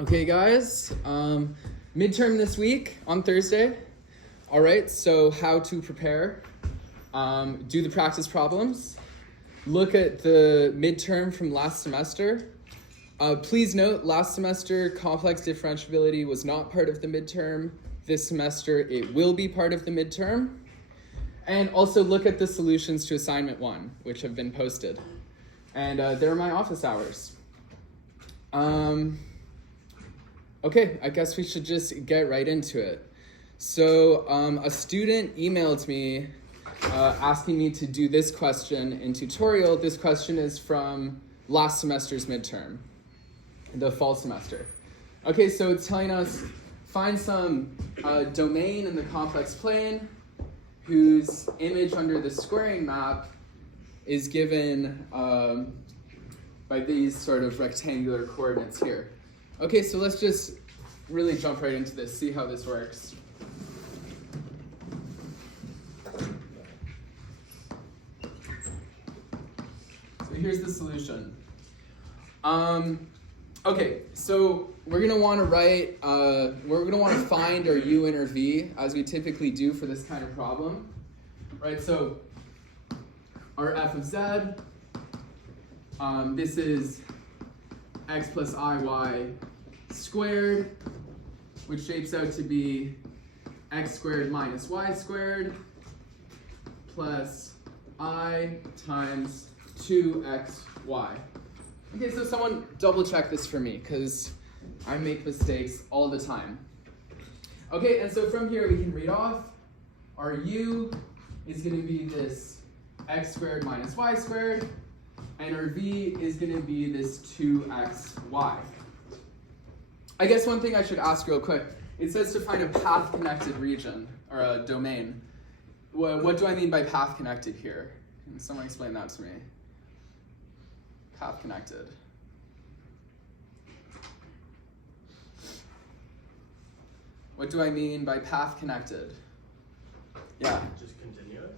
Okay, guys, midterm this week on Thursday. All right, so how to prepare. Do the practice problems. Look at the midterm from last semester. Please note, last semester, complex differentiability was not part of the midterm. This semester, it will be part of the midterm. And also look at the solutions to assignment 1, which have been posted. And there are my office hours. Okay, I guess we should just get right into it. So a student emailed me asking me to do this question in tutorial. This question is from last semester's midterm, the fall semester. Okay, so it's telling us find some domain in the complex plane whose image under the squaring map is given by these sort of rectangular coordinates here. Okay, so let's just really jump right into this, see how this works. So here's the solution. Okay, so we're gonna want to write, we're gonna want to find our u and our v, as we typically do for this kind of problem, right? So our f of z, this is x plus iy squared, which shapes out to be x squared minus y squared plus I times 2xy. Okay, so someone double check this for me, because I make mistakes all the time. Okay, and so from here we can read off our u is going to be this x squared minus y squared, and our v is going to be this 2xy. I guess one thing I should ask real quick, it says to find a path-connected region, or a domain. What do I mean by path-connected here? Can someone explain that to me? Path-connected. What do I mean by path-connected? Yeah? Just continuous?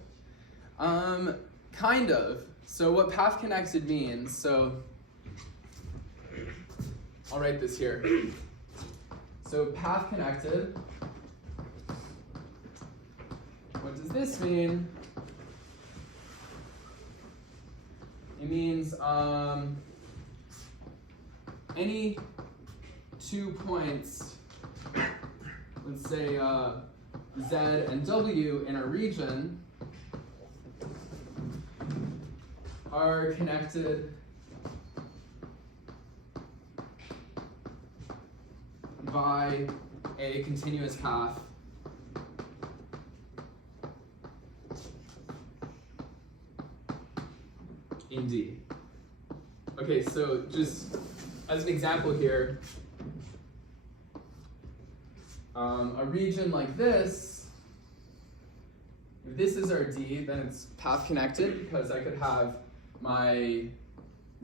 Kind of. So what path-connected means, so I'll write this here. So path-connected, what does this mean? It means any 2 points, let's say Z and W in a region, are connected by a continuous path in D. Okay, so just as an example here, a region like this, if this is our D, then it's path connected because I could have my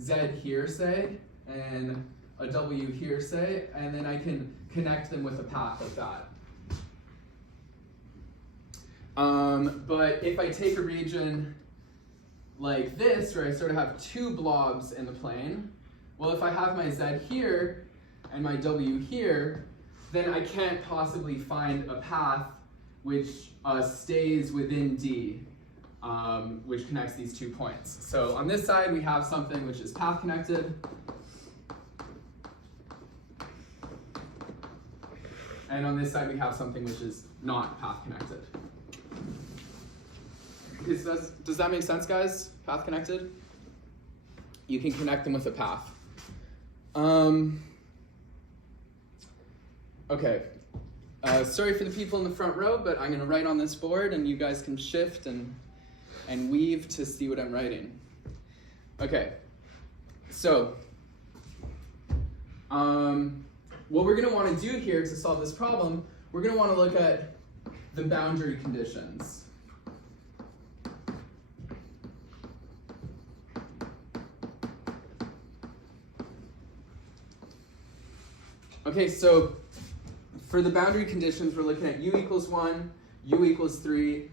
Z here, say, and a W here, say, and then I can connect them with a path like that. But if I take a region like this, where I sort of have 2 blobs in the plane, well, if I have my Z here and my W here, then I can't possibly find a path which stays within D, which connects these 2 points. So on this side, we have something which is path connected. And on this side, we have something which is not path connected. Does that make sense, guys? Path connected? You can connect them with a path. Okay. Sorry for the people in the front row, but I'm going to write on this board, and you guys can shift and weave to see what I'm writing. Okay. So, what we're going to want to do here to solve this problem, we're going to want to look at the boundary conditions. Okay, so for the boundary conditions, we're looking at u equals 1, u equals 3,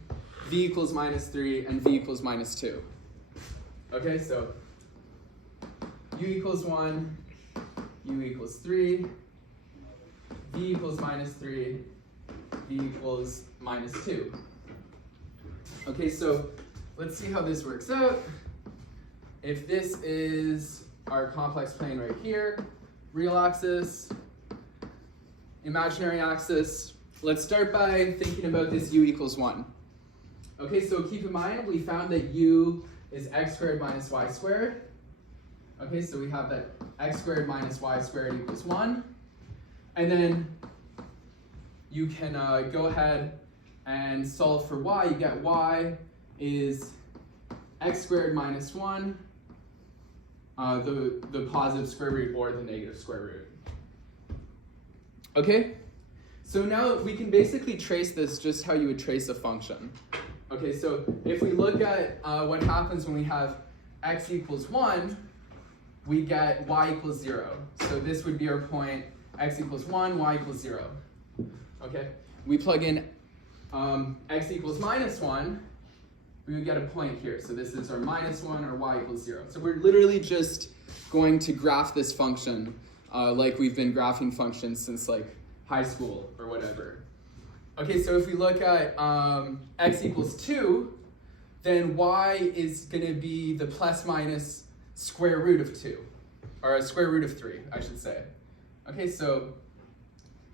v equals minus 3, and v equals minus 2. Okay, so u equals 1, u equals 3, v equals minus 3, v equals minus 2. Okay, so let's see how this works out. If this is our complex plane right here, real axis, imaginary axis, let's start by thinking about this u equals 1. Okay, so keep in mind we found that u is x squared minus y squared. Okay, so we have that x squared minus y squared equals 1. And then you can go ahead and solve for y. You get y is x squared minus 1, the positive square root or the negative square root. Okay, so now we can basically trace this just how you would trace a function. Okay, so if we look at what happens when we have x equals 1, we get y equals 0. So this would be our point, x equals 1, y equals 0. Okay, we plug in x equals minus 1, we would get a point here. So this is our minus 1 or y equals 0. So we're literally just going to graph this function like we've been graphing functions since like high school or whatever. Okay, so if we look at x equals 2, then y is going to be the plus minus square root of 2, or a square root of 3, I should say. Okay, so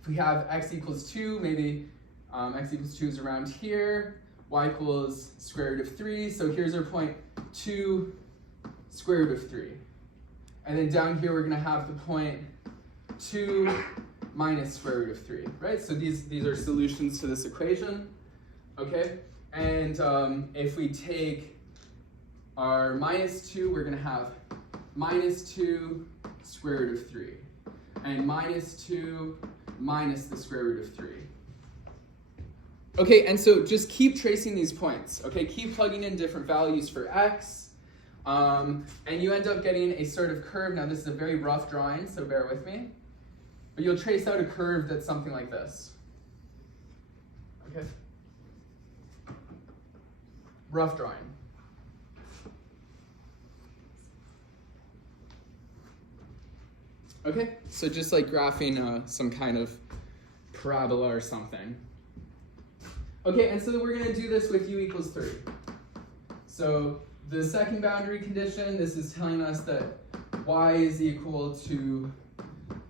if we have x equals 2, maybe x equals 2 is around here, y equals square root of 3, so here's our point 2 square root of 3. And then down here we're going to have the point 2 minus square root of 3, right? So these are solutions to this equation, okay? And if we take our minus 2, we're going to have minus 2 square root of 3, and minus 2 minus the square root of 3. Okay, and so just keep tracing these points, okay? Keep plugging in different values for x, and you end up getting a sort of curve. Now this is a very rough drawing, so bear with me. But you'll trace out a curve that's something like this. Okay? Rough drawing. Okay, so just like graphing some kind of parabola or something. Okay, and so we're going to do this with u equals 3. So the second boundary condition, this is telling us that y is equal to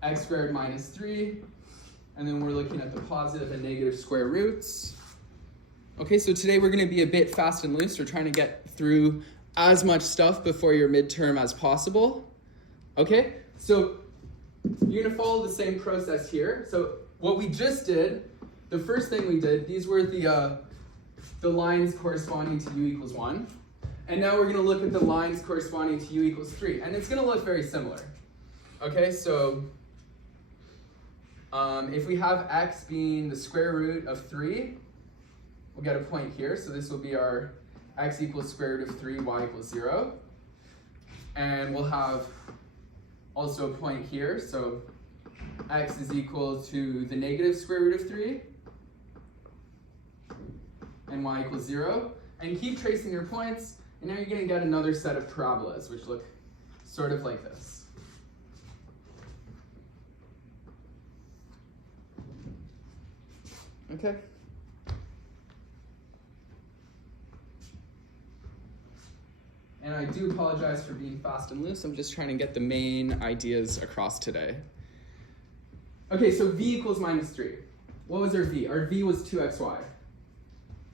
x squared minus 3, and then we're looking at the positive and negative square roots. Okay, so today we're going to be a bit fast and loose. We're trying to get through as much stuff before your midterm as possible. Okay, so you're going to follow the same process here. So what we just did, the first thing we did, these were the lines corresponding to u equals 1. And now we're going to look at the lines corresponding to u equals 3. And it's going to look very similar. Okay, so if we have x being the square root of 3, we'll get a point here. So this will be our x equals square root of 3, y equals 0. And we'll have also a point here. So x is equal to the negative square root of 3, and y equals 0. And keep tracing your points, and now you're going to get another set of parabolas, which look sort of like this. Okay. And I do apologize for being fast and loose. I'm just trying to get the main ideas across today. Okay, so v equals minus 3. What was our v? Our v was 2xy.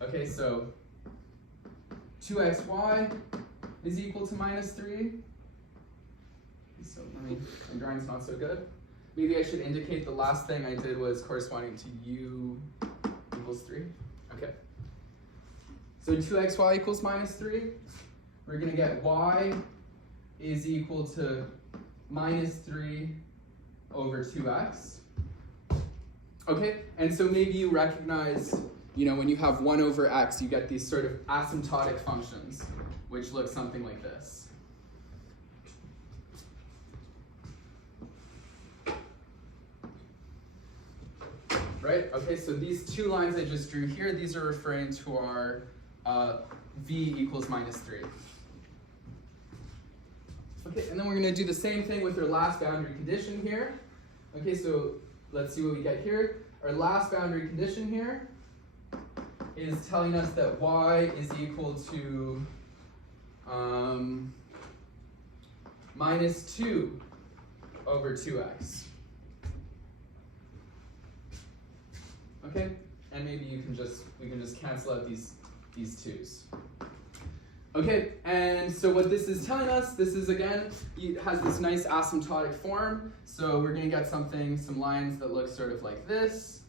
Okay, so 2xy is equal to minus 3. So my drawing's not so good. Maybe I should indicate the last thing I did was corresponding to u equals 3. Okay. So 2xy equals minus 3. We're going to get y is equal to minus 3 over 2x. Okay, and so maybe you recognize, when you have 1 over x, you get these sort of asymptotic functions, which look something like this. Right, okay, so these two lines I just drew here, these are referring to our v equals minus 3. Okay, and then we're going to do the same thing with our last boundary condition here. Okay, so let's see what we get here. Our last boundary condition here is telling us that y is equal to minus 2 over 2x. Okay, and maybe we can just cancel out these 2's. Okay, and so what this is telling us, this is again, it has this nice asymptotic form. So we're gonna get some lines that look sort of like this.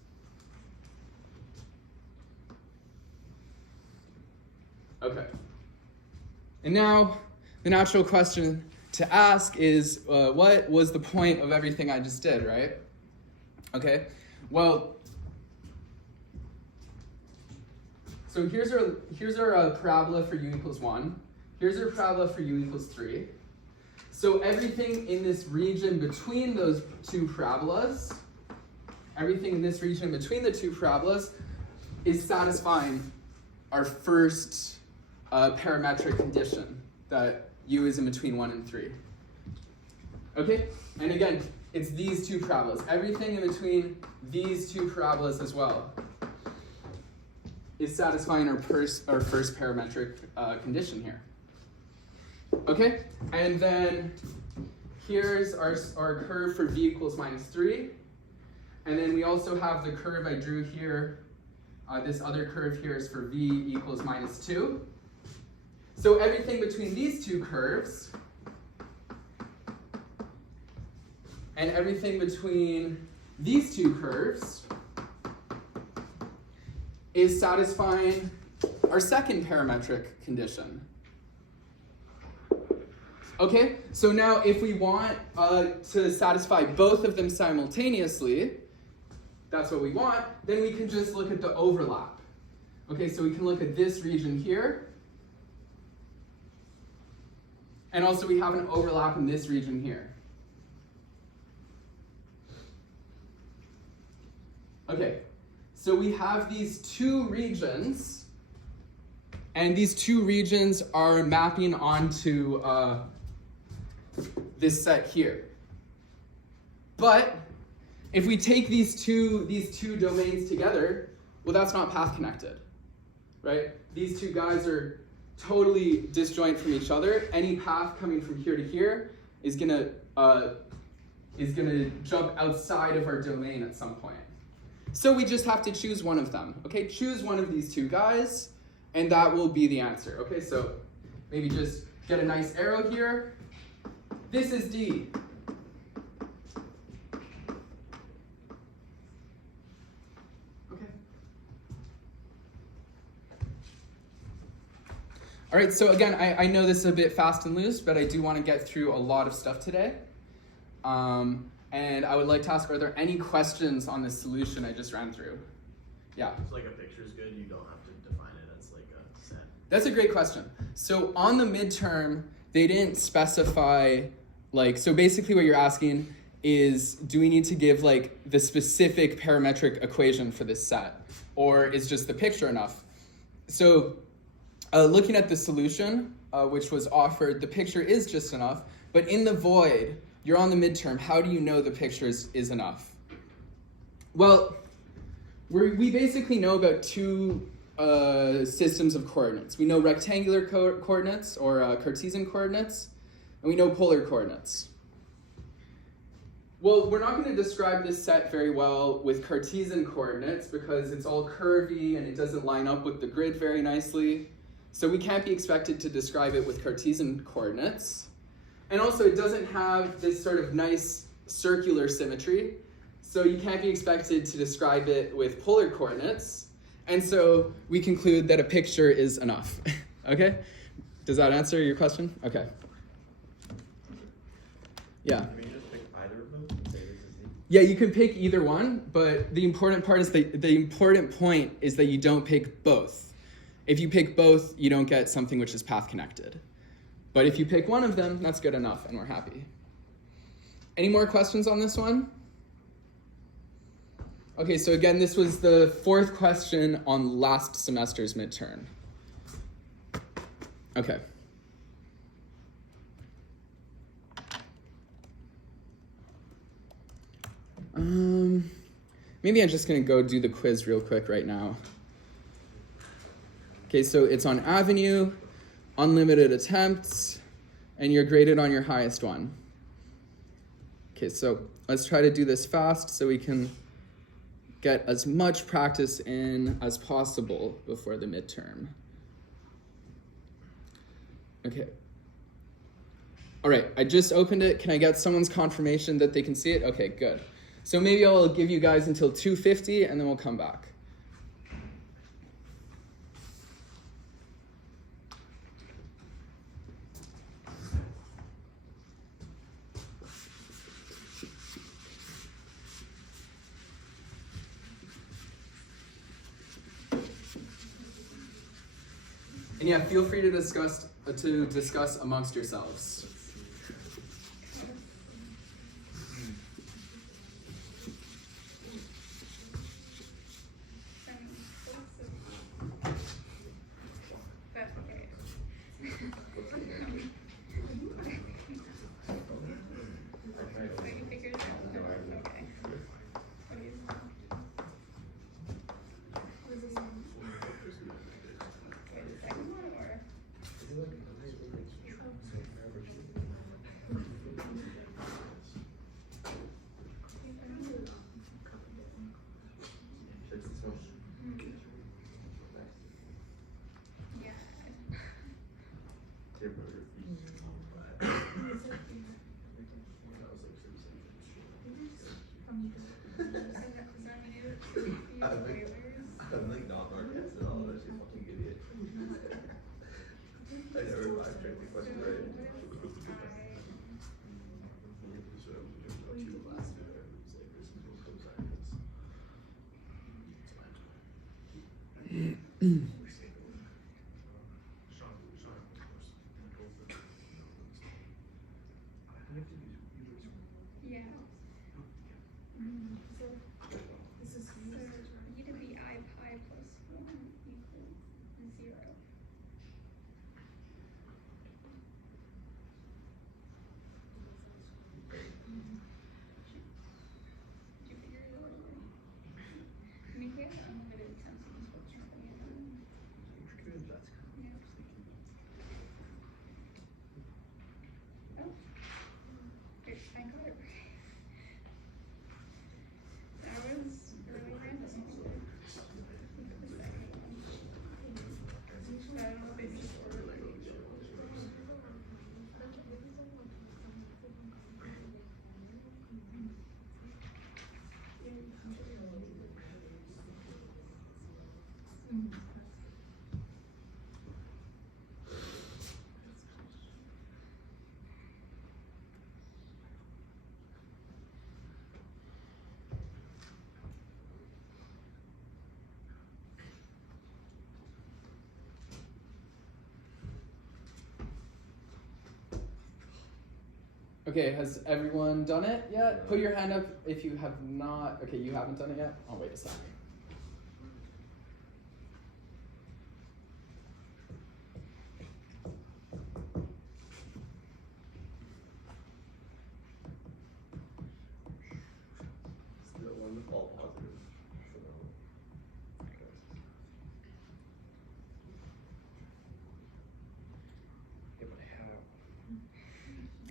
Okay. And now the natural question to ask is, what was the point of everything I just did, right? Okay, well, so here's our parabola for u equals 1. Here's our parabola for u equals 3. So everything in this region between those two parabolas, everything in this region between the two parabolas is satisfying our first parametric condition, that u is in between 1 and 3. Okay, and again, it's these two parabolas. Everything in between these two parabolas as well is satisfying our first parametric condition here. Okay, and then here's our curve for v equals minus 3. And then we also have the curve I drew here. This other curve here is for v equals minus 2. So everything between these two curves and everything between these two curves is satisfying our second parametric condition. Okay, so now if we want to satisfy both of them simultaneously, that's what we want, then we can just look at the overlap. Okay, so we can look at this region here, and also we have an overlap in this region here. Okay, so we have these two regions, and these two regions are mapping onto this set here. But if we take these two domains together, well, that's not path connected, right? These two guys are totally disjoint from each other. Any path coming from here to here is gonna jump outside of our domain at some point. So we just have to choose one of them. Okay, choose one of these two guys, and that will be the answer. Okay, so maybe just get a nice arrow here. This is D. Okay. All right, so again, I know this is a bit fast and loose, but I do want to get through a lot of stuff today. And I would like to ask, are there any questions on this solution I just ran through? Yeah? It's like a picture is good, you don't have to define it as like a set. That's a great question. So on the midterm, they didn't specify, so basically what you're asking is, do we need to give the specific parametric equation for this set? Or is just the picture enough? So looking at the solution, which was offered, the picture is just enough, but in the void, you're on the midterm, how do you know the picture is enough? Well, we basically know about two systems of coordinates. We know rectangular coordinates, or Cartesian coordinates, and we know polar coordinates. Well, we're not going to describe this set very well with Cartesian coordinates because it's all curvy and it doesn't line up with the grid very nicely. So we can't be expected to describe it with Cartesian coordinates. And also it doesn't have this sort of nice circular symmetry. So you can't be expected to describe it with polar coordinates. And so we conclude that a picture is enough. Okay? Does that answer your question? Okay. Yeah. Can we just pick either of them and say this is the... Yeah, you can pick either one, but the important part is the important point is that you don't pick both. If you pick both, you don't get something which is path connected. But if you pick one of them, that's good enough, and we're happy. Any more questions on this one? Okay, so again, this was the fourth question on last semester's midterm. Okay. maybe I'm just going to go do the quiz real quick right now. Okay, so it's on Avenue, unlimited attempts, and you're graded on your highest one. Okay, so let's try to do this fast so we can get as much practice in as possible before the midterm. Okay. All right, I just opened it. Can I get someone's confirmation that they can see it? Okay, good. So maybe I'll give you guys until 2:50 and then we'll come back. And yeah, feel free to discuss amongst yourselves. Okay, has everyone done it yet? Put your hand up if you have not. Okay, you haven't done it yet? I'll wait a second.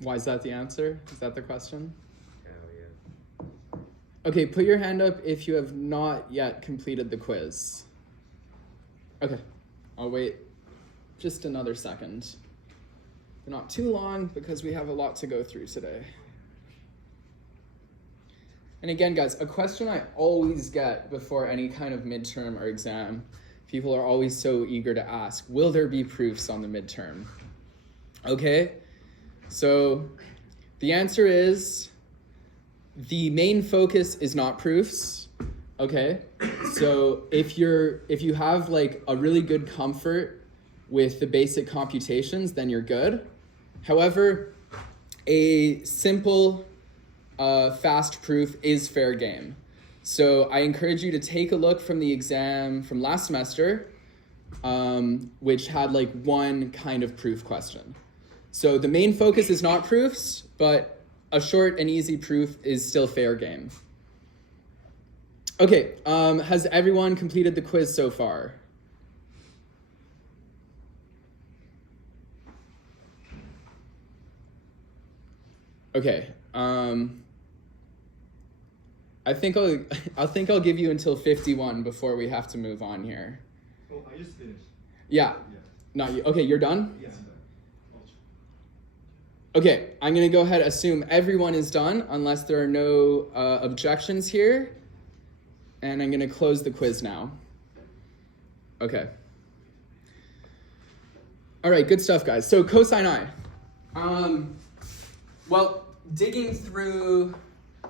Why is that the answer? Is that the question? Yeah. Okay, put your hand up if you have not yet completed the quiz. Okay, I'll wait just another second. Not too long because we have a lot to go through today. And again, guys, a question I always get before any kind of midterm or exam, people are always so eager to ask, will there be proofs on the midterm? Okay, so the answer is the main focus is not proofs. Okay, so if you have like a really good comfort with the basic computations, then you're good. However, a simple fast proof is fair game. So I encourage you to take a look from the exam from last semester, which had like one kind of proof question. So the main focus is not proofs, but a short and easy proof is still fair game. Okay, has everyone completed the quiz so far? Okay, I think I'll give you until 51 before we have to move on here. Oh, I just finished. Yeah. Yeah. Not you. Okay, you're done? Yeah. Okay, I'm gonna go ahead and assume everyone is done unless there are no objections here. And I'm gonna close the quiz now. Okay. All right, good stuff, guys. So cosine I. Well, digging through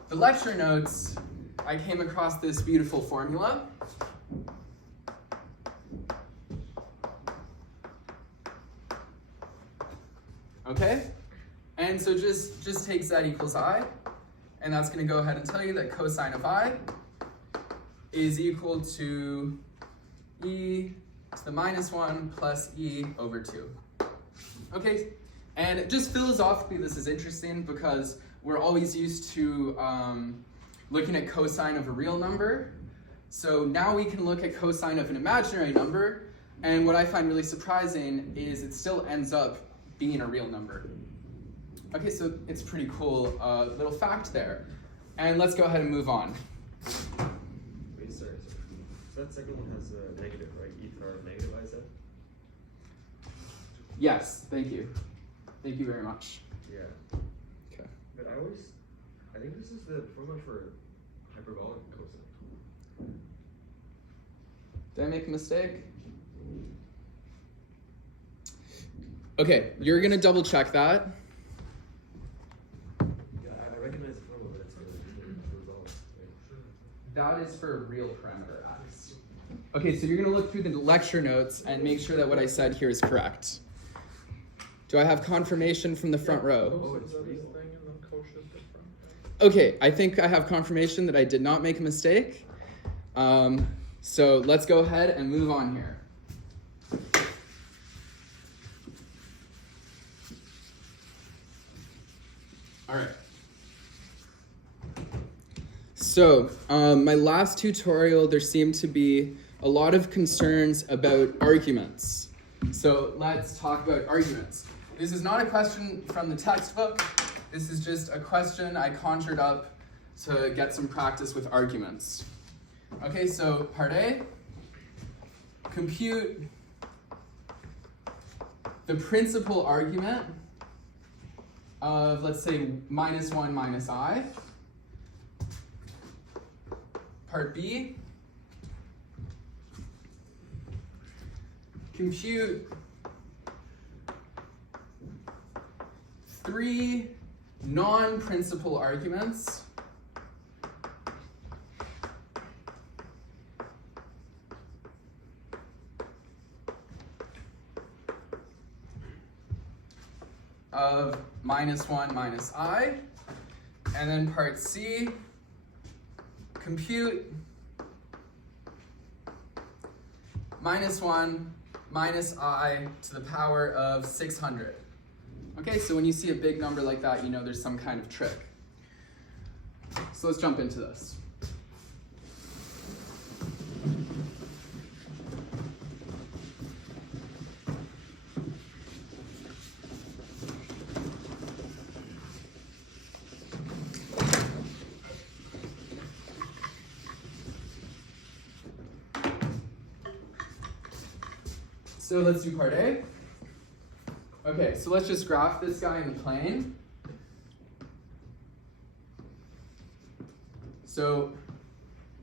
the lecture notes, I came across this beautiful formula. Okay? And so just take z equals I, and that's going to go ahead and tell you that cosine of I is equal to e to the minus 1 plus e over 2. Okay? And just philosophically, this is interesting because we're always used to looking at cosine of a real number. So now we can look at cosine of an imaginary number, and what I find really surprising is it still ends up being a real number. Okay, so it's pretty cool little fact there. And let's go ahead and move on. Wait, sorry. So that second one has a negative, right? E to the power of negative I z? Yes, thank you. Thank you very much. Yeah. Okay. But I think this is the formula for hyperbolic cosine. Did I make a mistake? Okay, you're gonna double check that. Yeah, I recognize the formula, but it's for the result. Right? That is for a real parameter x. Okay, so you're gonna look through the lecture notes and make sure that what I said here is correct. Do I have confirmation from the front row? Oh, it's real. Okay, I think I have confirmation that I did not make a mistake. So let's go ahead and move on here. All right. So my last tutorial, there seemed to be a lot of concerns about arguments. So let's talk about arguments. This is not a question from the textbook. This is just a question I conjured up to get some practice with arguments. Okay, so part A, compute the principal argument of, let's say, minus 1 minus I. Part B, compute 3 non-principal arguments of minus 1 minus I. And then part C, compute minus 1 minus I to the power of 600. Okay, so when you see a big number like that, you know there's some kind of trick. So let's jump into this. So let's do part A. Okay, so let's just graph this guy in the plane. So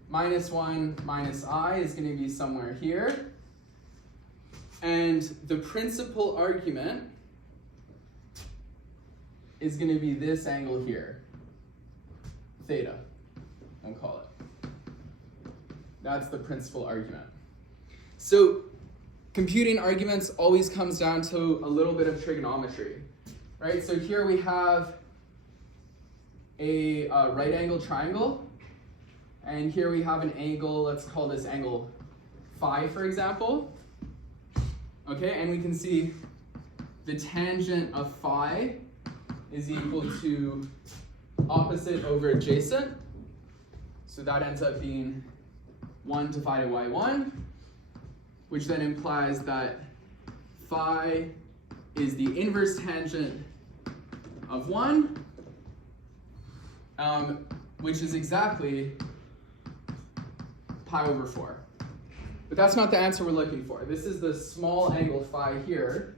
minus 1 minus I is going to be somewhere here. And the principal argument is going to be this angle here, theta, we'll call it. That's the principal argument. So computing arguments always comes down to a little bit of trigonometry, right? So here we have a right angle triangle, and here we have an angle, let's call this angle phi, for example. Okay, and we can see the tangent of phi is equal to opposite over adjacent. So that ends up being 1 divided by 1, which then implies that phi is the inverse tangent of 1, which is exactly pi over 4. But that's not the answer we're looking for. This is the small angle phi here.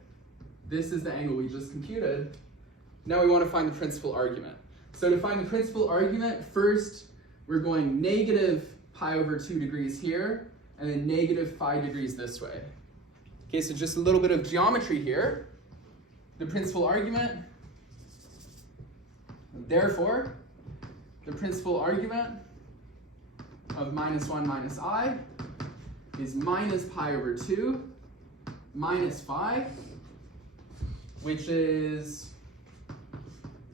This is the angle we just computed. Now we want to find the principal argument. So to find the principal argument, first we're going negative pi over 2 degrees here, and then negative 5 degrees this way. Okay, so just a little bit of geometry here. The principal argument, therefore, the principal argument of minus 1 minus I is minus pi over 2 minus 5, which is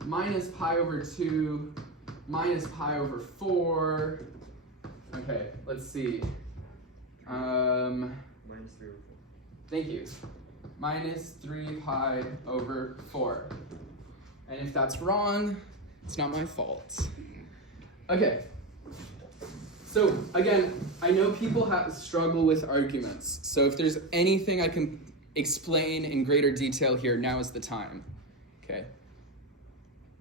minus pi over 2 minus pi over 4. Okay, let's see. Minus 3 over 4. Thank you. Minus 3 pi over 4. And if that's wrong, it's not my fault. Okay. So again, I know people struggle with arguments. So if there's anything I can explain in greater detail here, now is the time. Okay.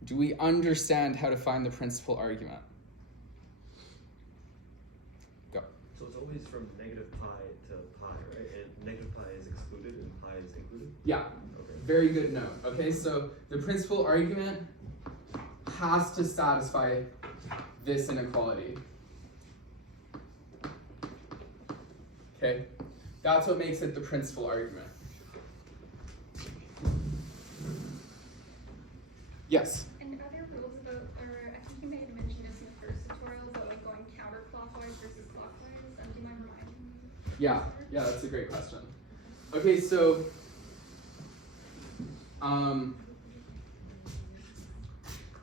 Do we understand how to find the principal argument? Go. So it's always from negative pi to pi, right? And negative pi is excluded and pi is included? Yeah. Okay. Very good note. Okay, so the principal argument has to satisfy this inequality. Okay, that's what makes it the principal argument. Yes? And are there rules about, or I think you may have mentioned this in the first tutorial, about like going counterclockwise versus clockwise? Do you mind reminding me? Yeah, that's a great question. Okay, so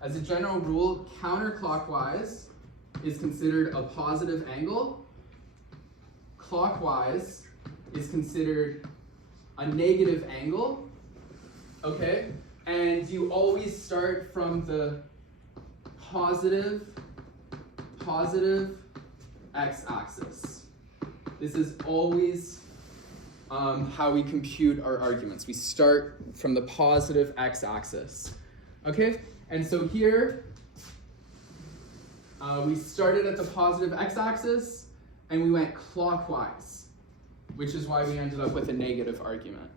as a general rule, counterclockwise is considered a positive angle. Clockwise is considered a negative angle. Okay? And you always start from the positive x-axis. This is always how we compute our arguments. We start from the positive x-axis. Okay? And so here, we started at the positive x-axis, and we went clockwise, which is why we ended up with a negative argument.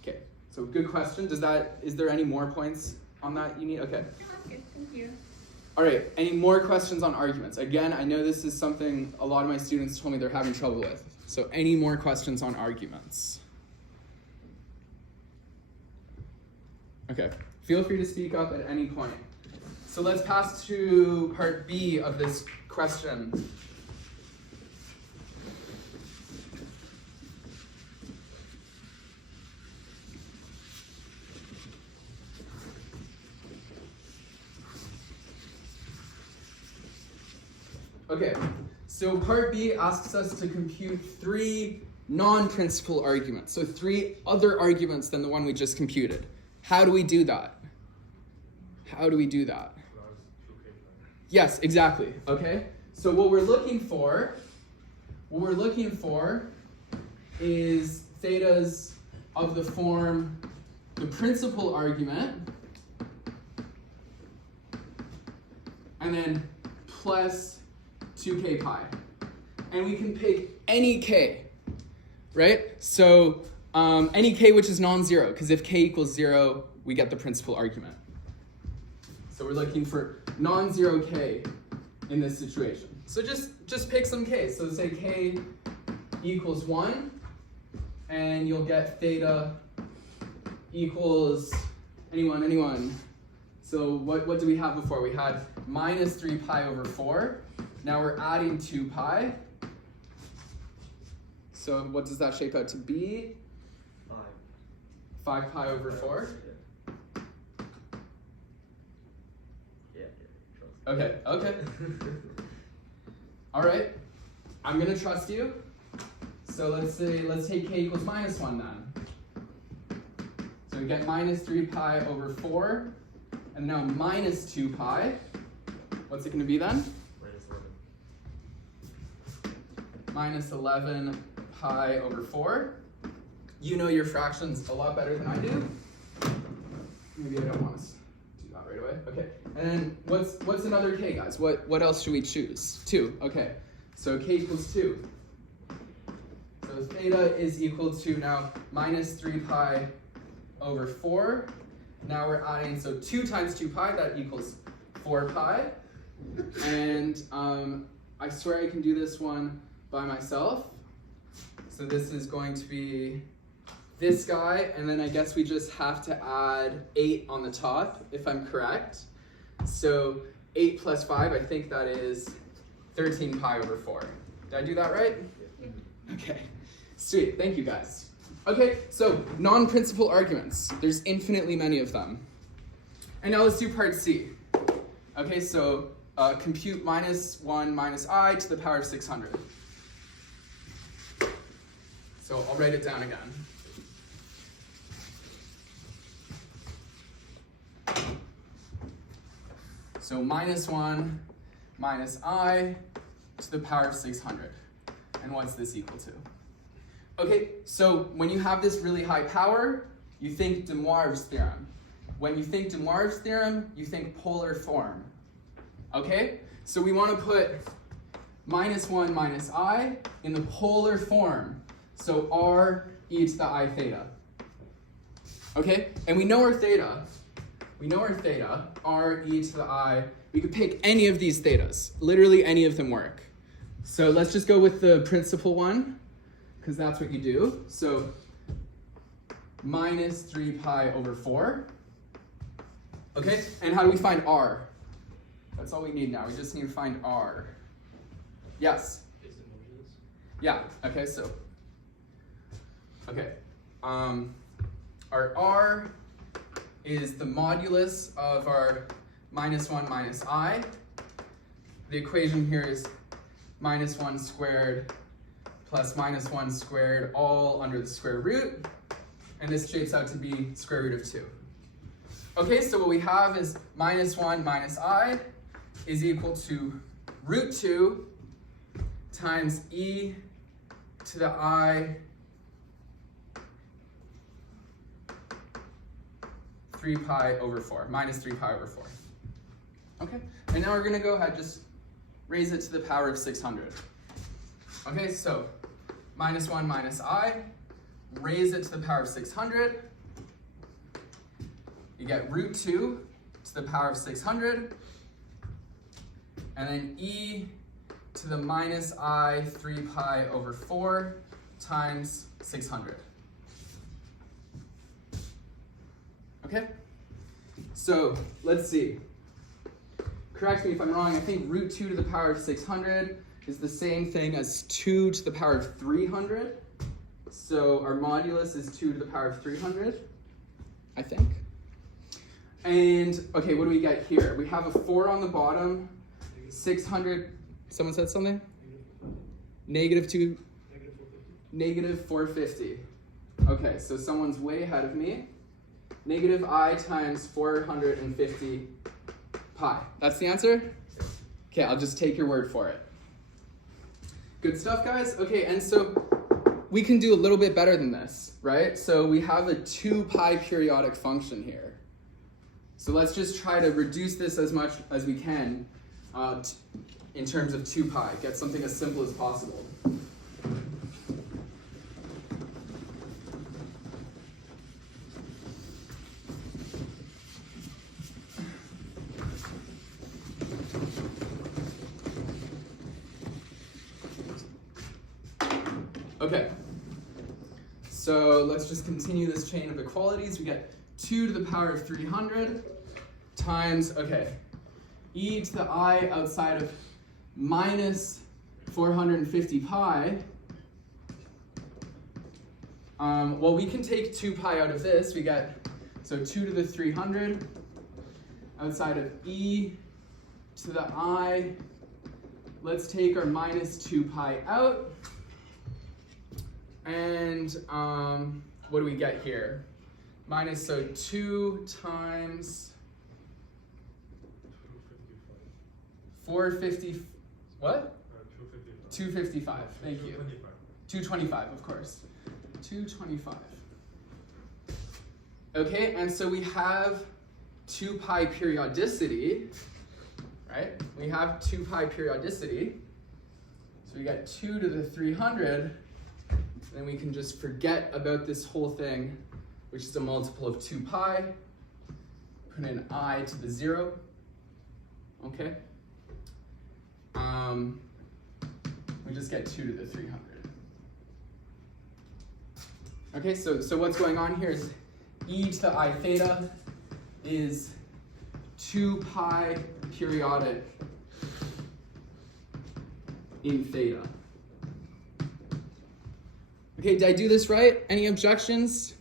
Okay, so good question. Is there any more points on that you need? Okay. No, that's good. Thank you. All right, any more questions on arguments? Again, I know this is something a lot of my students told me they're having trouble with. So any more questions on arguments? Okay, feel free to speak up at any point. So let's pass to part B of this question. Okay, so part B asks us to compute 3 non-principal arguments. So 3 other arguments than the one we just computed. How do we do that? Yes, exactly, okay? So what we're looking for is thetas of the form, the principal argument, and then plus 2k pi. And we can pick any k, right? So any k which is non-zero, because if k equals 0, we get the principal argument. So we're looking for non-zero k in this situation. So just pick some k. So say k equals 1, and you'll get theta equals anyone. So what do we have before? We had minus 3 pi over 4. Now we're adding 2 pi. So what does that shape out to be? 5 pi over 4. Yeah. Okay. All right. I'm gonna trust you. So let's take k equals minus 1 then. So we get minus 3 pi over 4, and now minus 2 pi. What's it gonna be then? Minus 11. minus 11 pi over 4. You know your fractions a lot better than I do. Maybe I don't want to do that right away. Okay, and then what's another k, guys? What else should we choose? 2, okay. So k equals 2. So theta is equal to now minus 3 pi over 4. Now we're adding, so 2 times 2 pi, that equals 4 pi. And I swear I can do this one by myself. So this is going to be this guy, and then I guess we just have to add 8 on the top, if I'm correct. So 8 plus 5, I think that is 13 pi over 4. Did I do that right? Yeah. Okay, sweet, thank you guys. Okay, so non-principal arguments. There's infinitely many of them. And now let's do part C. Okay, so compute minus 1 minus I to the power of 600. So I'll write it down again. So minus 1 minus I to the power of 600. And what's this equal to? Okay, so when you have this really high power, you think de Moivre's theorem. When you think de Moivre's theorem, you think polar form. Okay, so we want to put minus 1 minus I in the polar form. So r e to the I theta. Okay, and we know our theta. We know our theta, r e to the I. We could pick any of these thetas. Literally any of them work. So let's just go with the principal one, because that's what you do. So minus 3 pi over 4. Okay, and how do we find r? That's all we need now. We just need to find r. Yes? Is it modulus? Yeah, okay, so. Okay, our r is the modulus of our minus 1 minus I. The equation here is minus 1 squared plus minus 1 squared all under the square root. And this shapes out to be square root of 2. Okay, so what we have is minus 1 minus I is equal to root 2 times e to the I 3 pi over 4, minus 3 pi over 4. Okay, and now we're gonna go ahead, just raise it to the power of 600. Okay, so minus 1 minus I, raise it to the power of 600. You get root 2 to the power of 600. And then e to the minus I 3 pi over 4 times 600. Okay, so let's see. Correct me if I'm wrong, I think root 2 to the power of 600 is the same thing as 2 to the power of 300. So our modulus is 2 to the power of 300, I think. And, okay, what do we get here? We have a 4 on the bottom, 600, someone said something? Negative 2, negative 450. Okay, so someone's way ahead of me. Negative I times 450 pi. That's the answer? Okay, I'll just take your word for it. Good stuff, guys. Okay, and so we can do a little bit better than this, right? So we have a 2 pi periodic function here. So let's just try to reduce this as much as we can in terms of 2 pi. Get something as simple as possible. Okay, so let's just continue this chain of equalities. We get 2 to the power of 300 times, okay, e to the I outside of minus 450 pi. Well, we can take 2 pi out of this. We get, so 2 to the 300 outside of e to the I. Let's take our minus 2 pi out. And what do we get here? Minus, so 2 times 450, what? 255, thank you. 225, of course. 225. Okay, and so we have 2 pi periodicity, right? We have 2 pi periodicity. So we got 2 to the 300. Then we can just forget about this whole thing, which is a multiple of 2 pi. Put in I to the 0. Okay? We just get 2 to the 300. Okay, so what's going on here is e to the I theta is 2 pi periodic in theta. Okay, did I do this right? Any objections?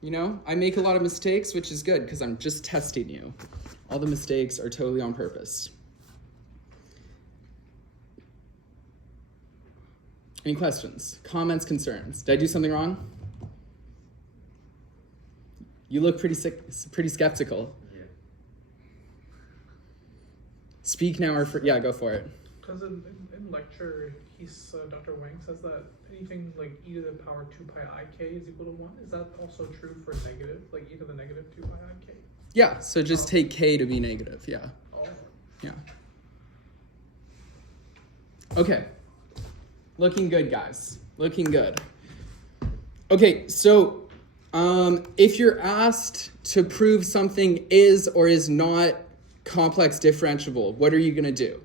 You know, I make a lot of mistakes, which is good because I'm just testing you. All the mistakes are totally on purpose. Any questions, comments, concerns? Did I do something wrong? You look pretty skeptical. Yeah. Speak now or yeah, go for it. Because in lecture, Dr. Wang says that anything like e to the power 2 pi I k is equal to 1. Is that also true for negative, like e to the negative 2 pi I k? Yeah, so just take k to be negative, yeah. Oh. Yeah. Okay. Looking good, guys. Looking good. Okay, so if you're asked to prove something is or is not complex differentiable, what are you going to do?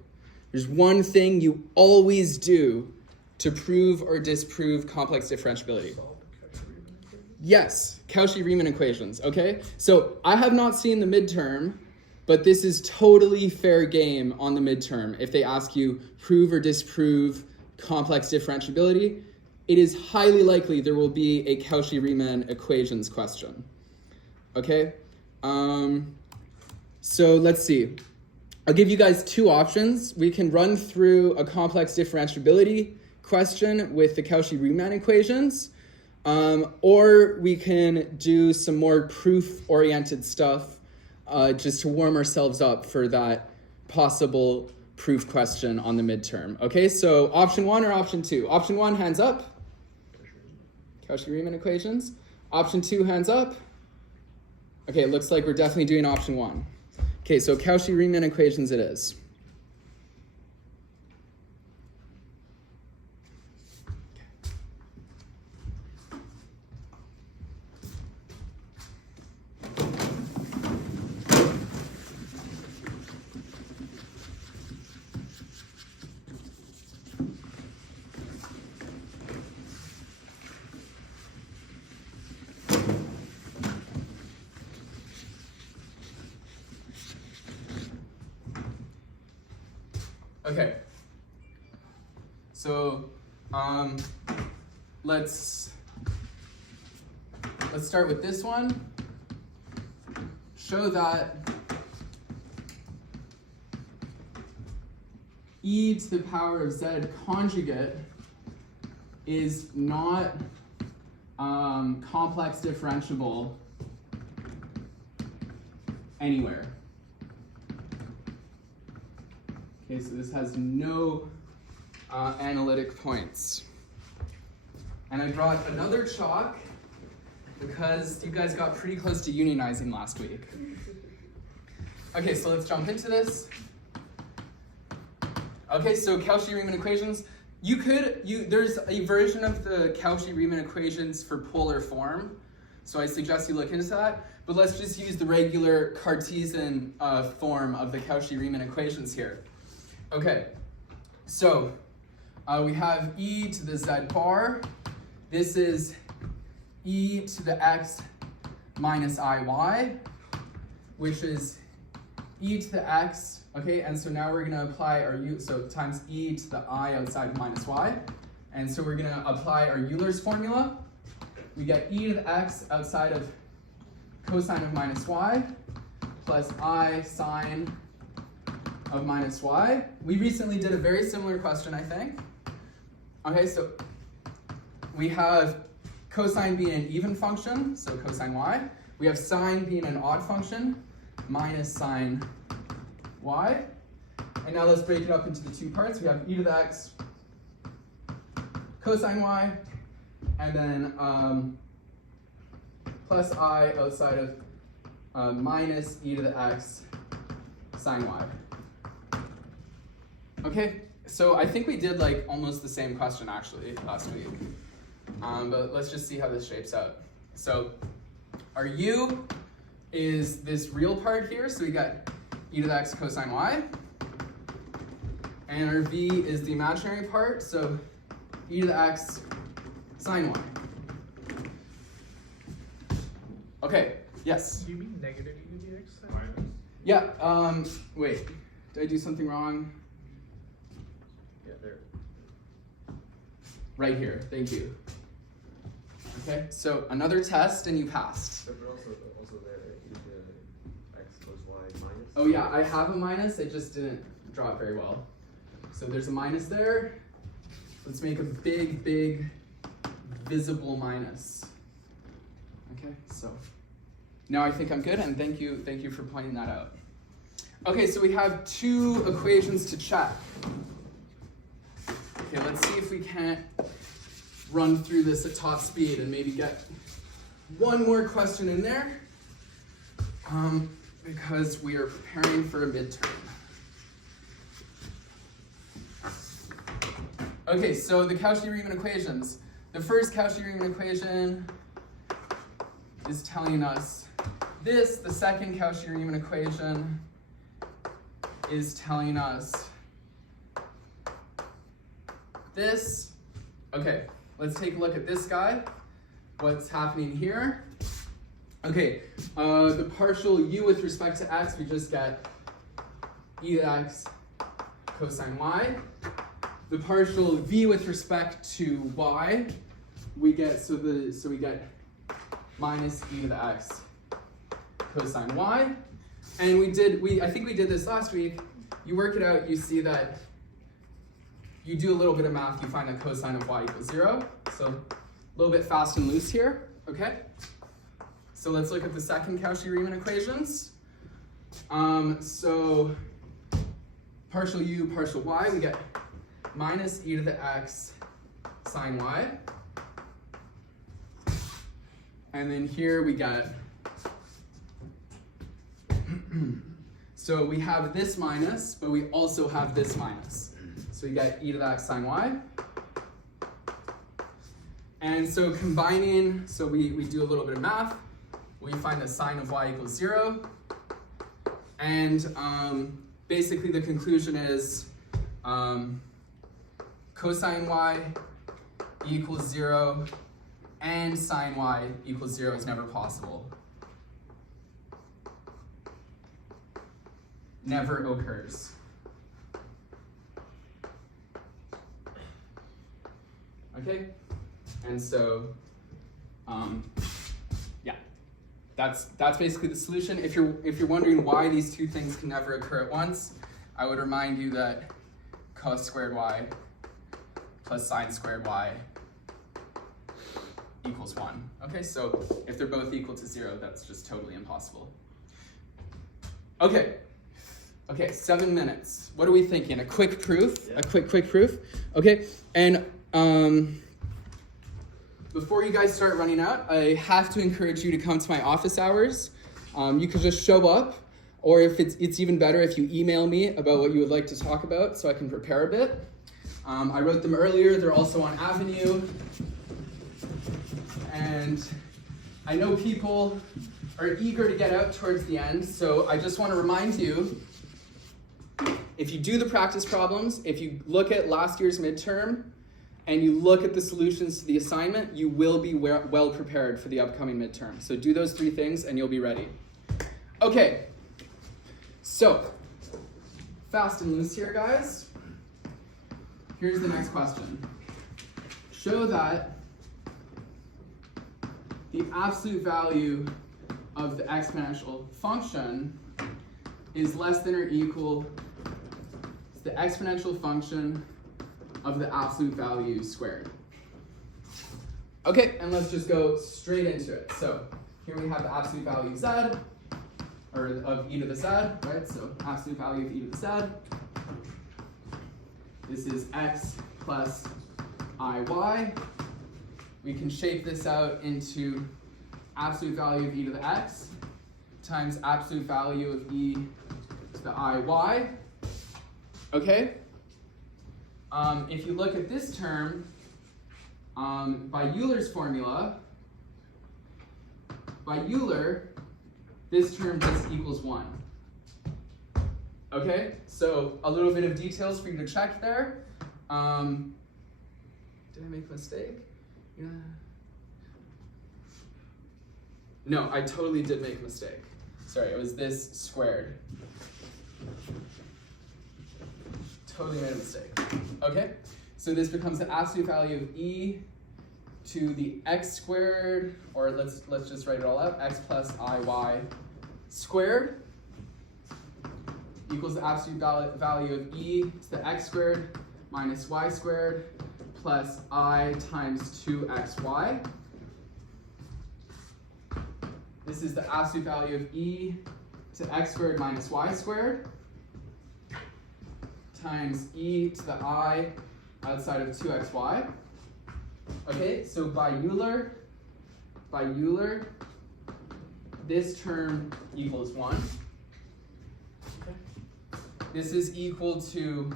There's one thing you always do to prove or disprove complex differentiability. Solve the Cauchy-Riemann equation? Yes, Cauchy-Riemann equations, okay? So I have not seen the midterm, but this is totally fair game on the midterm. If they ask you prove or disprove complex differentiability, it is highly likely there will be a Cauchy-Riemann equations question, okay? So let's see. I'll give you guys 2 options. We can run through a complex differentiability question with the Cauchy-Riemann equations, or we can do some more proof-oriented stuff just to warm ourselves up for that possible proof question on the midterm. Okay, so option 1 or option 2? Option 1, hands up. Cauchy-Riemann equations. Option 2, hands up. Okay, it looks like we're definitely doing option 1. Okay, so Cauchy-Riemann equations it is. Okay, so let's start with this one. Show that e to the power of z conjugate is not complex differentiable anywhere. Okay, so this has no analytic points. And I brought another chalk because you guys got pretty close to unionizing last week. Okay, so let's jump into this. Okay, so Cauchy-Riemann equations. There's a version of the Cauchy-Riemann equations for polar form, so I suggest you look into that. But let's just use the regular Cartesian form of the Cauchy-Riemann equations here. Okay, so we have e to the z bar. This is e to the x minus iy, which is e to the x, okay, and so now we're going to apply our so times e to the I outside of minus y, and so we're going to apply our Euler's formula. We get e to the x outside of cosine of minus y plus I sine of minus y. We recently did a very similar question, I think. Okay, so we have cosine being an even function, so cosine y. We have sine being an odd function, minus sine y. And now let's break it up into the 2 parts. We have e to the x cosine y, and then plus I outside of minus e to the x sine y. Okay, so I think we did like almost the same question actually last week, but let's just see how this shapes out. So our u is this real part here, so we got e to the x cosine y, and our v is the imaginary part, so e to the x sine y. Okay, yes? Do you mean negative e to the x sine? Minus. Yeah, wait, did I do something wrong? Yeah, there. Right here, thank you. Okay, so another test and you passed. But also there, e to the x plus y minus. Oh yeah, I have a minus, it just didn't draw it very well. So there's a minus there. Let's make a big, big visible minus. Okay, so now I think I'm good, and thank you for pointing that out. Okay, so we have two equations to check. Okay, let's see if we can't run through this at top speed and maybe get one more question in there, because we are preparing for a midterm. Okay, so the Cauchy-Riemann equations. The first Cauchy-Riemann equation is telling us this. The second Cauchy-Riemann equation is telling us this. Okay, let's take a look at this guy. What's happening here? Okay, the partial u with respect to x, we just get e to x cosine y. The partial v with respect to y, we get we get minus e to the x cosine y. And I think we did this last week. You work it out, you see that you do a little bit of math, you find that cosine of y equals 0. So a little bit fast and loose here, okay? So let's look at the second Cauchy-Riemann equations. So partial u, partial y, we get minus e to the x sine y. And then here we get, so we have this minus, but we also have this minus. So we get e to the x sine y. And so combining, so we do a little bit of math. We find that sine of y equals 0. And basically the conclusion is cosine y equals 0 and sine y equals 0 is never possible. Never occurs. Okay? And so, yeah, that's basically the solution. If you're wondering why these two things can never occur at once, I would remind you that cos squared y plus sine squared y equals 1. Okay, so if they're both equal to 0, that's just totally impossible. Okay, 7 minutes. What are we thinking? A quick proof? Yeah. A quick proof? Okay, and before you guys start running out, I have to encourage you to come to my office hours. You can just show up, or if it's even better if you email me about what you would like to talk about so I can prepare a bit. I wrote them earlier, they're also on Avenue. And I know people are eager to get out towards the end, so I just want to remind you, if you do the practice problems, if you look at last year's midterm, and you look at the solutions to the assignment, you will be well prepared for the upcoming midterm. So do those 3 things and you'll be ready. Okay, so fast and loose here, guys. Here's the next question. Show that the absolute value of the exponential function is less than or equal to the exponential function of the absolute value squared. Okay, and let's just go straight into it. So here we have the absolute value z, or of e to the z, right? So absolute value of e to the z. This is x plus iy. We can shape this out into absolute value of e to the x times absolute value of e to the iy. Okay? If you look at this term, by Euler's formula, by Euler, this term just equals 1. Okay? So a little bit of details for you to check there. Did I make a mistake? Yeah. No, I totally did make a mistake. Sorry, it was this squared. Totally made a mistake. Okay, so this becomes the absolute value of e to the x squared, or let's just write it all out, x plus iy squared equals the absolute value of e to the x squared minus y squared plus I times 2xy. This is the absolute value of e to x squared minus y squared times e to the I outside of 2xy. Okay, so by Euler, this term equals 1. Okay. This is equal to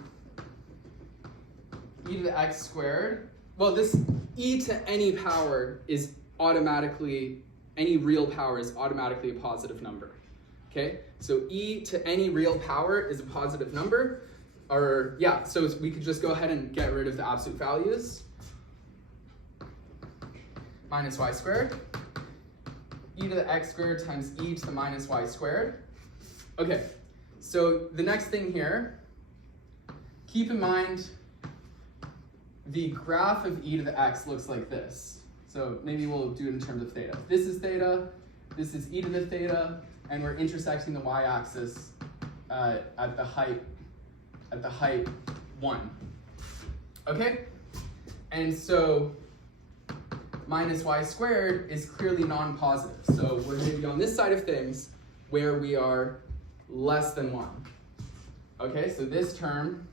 e to the x squared. Well, this e to any power is automatically, any real power is automatically a positive number. Okay, so e to any real power is a positive number. Or yeah, so we could just go ahead and get rid of the absolute values. Minus y squared. E to the x squared times e to the minus y squared. Okay, so the next thing here, keep in mind the graph of e to the x looks like this. So maybe we'll do it in terms of theta. This is theta, this is e to the theta, and we're intersecting the y-axis at the height 1. Okay? And so minus y squared is clearly non-positive. So we're going to be on this side of things where we are less than 1. Okay, so this term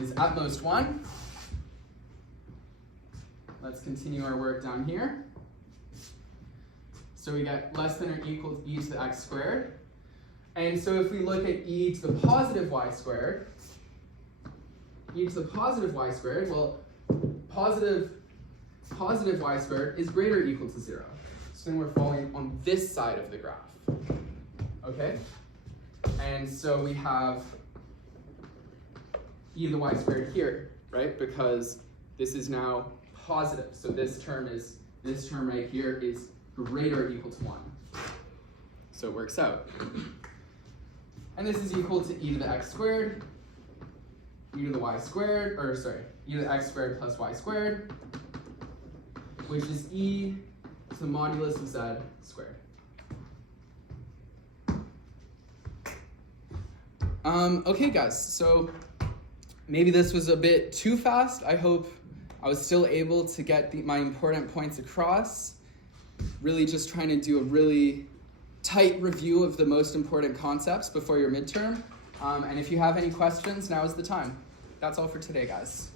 is at most 1. Let's continue our work down here. So we get less than or equal to e to the x squared. And so if we look at e to the positive y squared, well, positive y squared is greater or equal to 0. So then we're falling on this side of the graph. Okay? And so we have e to the y squared here, right? Because this is now positive. So this term right here is greater or equal to 1. So it works out. And this is equal to e to the x squared, e to the y squared, or sorry, e to the x squared plus y squared, which is e to the modulus of z squared. Okay guys, so maybe this was a bit too fast. I hope I was still able to get my important points across. Really just trying to do a really tight review of the most important concepts before your midterm. And if you have any questions, now is the time. That's all for today, guys.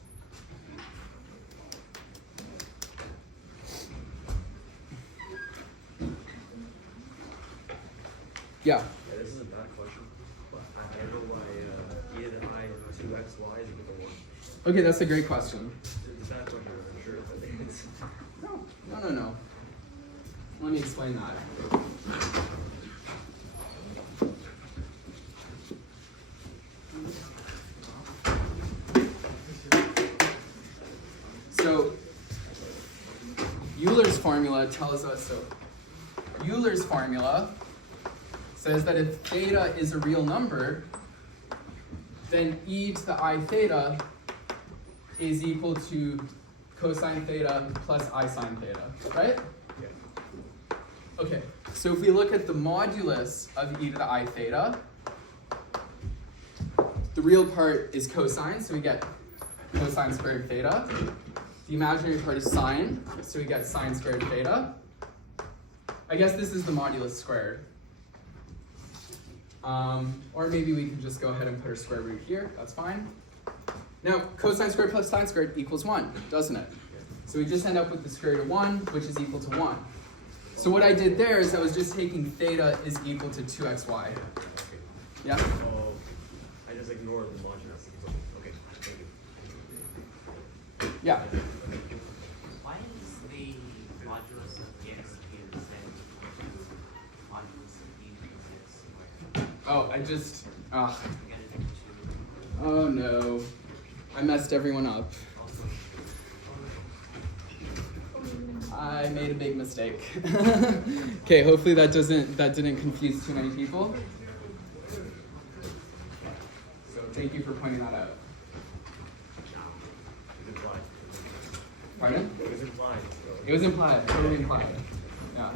Yeah. This is a bad question, but I don't know why e to the I and 2xy is equal to 1. Okay, that's a great question. It's a bad question, I'm sure, but it's... No. Let me explain that. So, Euler's formula tells us, Euler's formula says that if theta is a real number, then e to the I theta is equal to cosine theta plus I sine theta, right? Yeah. Okay, so if we look at the modulus of e to the I theta, the real part is cosine, so we get cosine squared theta. The imaginary part is sine, so we get sine squared theta. I guess this is the modulus squared. Or maybe we can just go ahead and put our square root here, that's fine. Now, cosine squared plus sine squared equals 1, doesn't it? So we just end up with the square root of 1, which is equal to 1. So what I did there is I was just taking theta is equal to 2xy. Yeah? So I just ignore the modulus. Okay, thank you. Yeah. Why is the modulus of x here set to modulus of e equals x squared? Oh, I just, We gotta do two. oh no. I messed everyone up. Also, I made a big mistake. Okay, hopefully that didn't confuse too many people. So thank you for pointing that out. It's implied. Pardon? It was implied. So. It was implied, totally implied. Yeah.